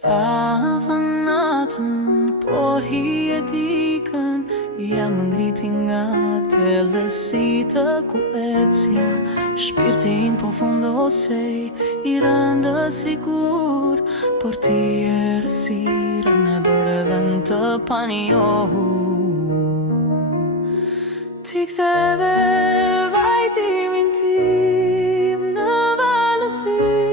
Qafën natën, por hijet ikën, jam ngriti nga telësi të kuecja. Shpirti im po fundosej, I rëndë sigur, por ti erësirën e bërë vend të panjohur. Ti ktheve vajtimin tim në valësim.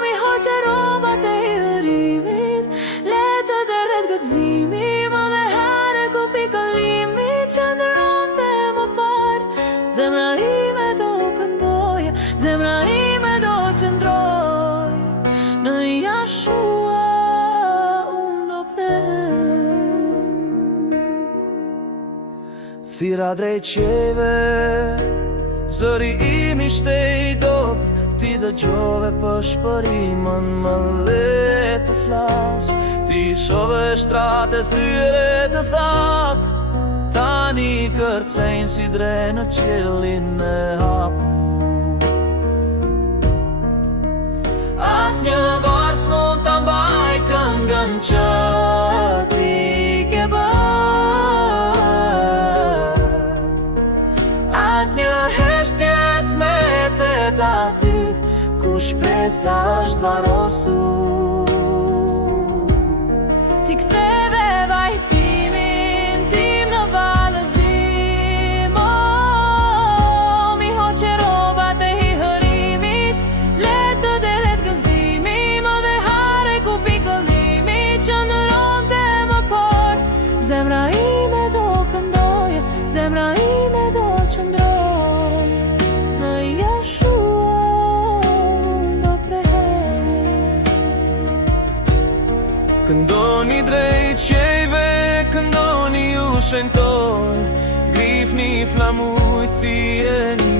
Mi hoqe robat e hidërimit, letët e rreth gëzimi, më dhe hare ku pikollimi qëndron të më parë. Zemra ime do këndoje, zemra ime do qëndroj, në Jashua unë do prem. Thira drejt qeve, zëri im ishte I dop. Ti dëgjove për shpërimën, më le të flas. Ti shove shtrate thyre të that, tani kërcejnë si dre në qelin e hapu. As një vars mund të mbaj këngën që ti ke bërë. As një heshtje smetet aty, ku shpresa është varosur. Ti ktheve vajtimin tim në valëzim, mi hoqe robat e hihërimit, letët e rreth gëzimi, më dhe hare ku pikollimi qëndron të më parë. Zemra ime do këndoje, zemra ime do qëndroj, në Jashua do prehem. Këndoni drejt qejve, këndoni ju shenjtoj, grifni flamujt, thijeni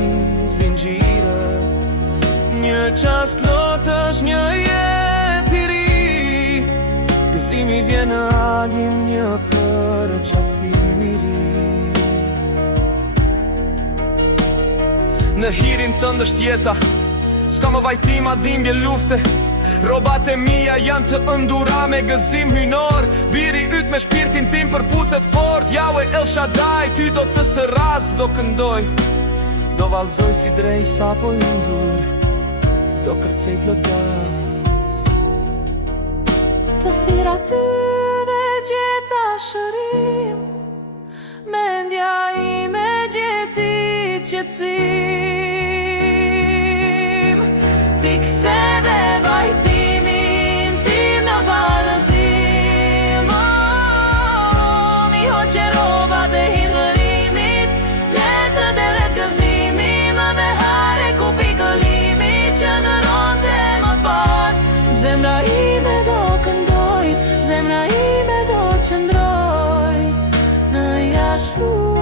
zinxhire. Një qast lotësh, një jetë I ri, gëzimi vjen në agim, një për qafim I ri. Në hirin tënd është jeta, s'ka më vajtima, dhimbje, lufte. Robat e mia janë të ëndura me gëzim hynor. Biri yt me shpirtin tim përputhet fort. Jawe El Shaddai, ty do të thëras, do këndoj, do valzoj si drej sa po lundur, do kërcej plot gas. Të thira ty dhe gjeta shërim, mendja ime gjeti qetësim. Ti ktheve vajtimin tim në valëzim, mi hoqe robat e hidhërimit, letët e rreth gëzimi, më dhe hare ku pikollimi qëndron të më parë. Zemra ime do këndoj, zemra ime do qëndroj, në Jashua.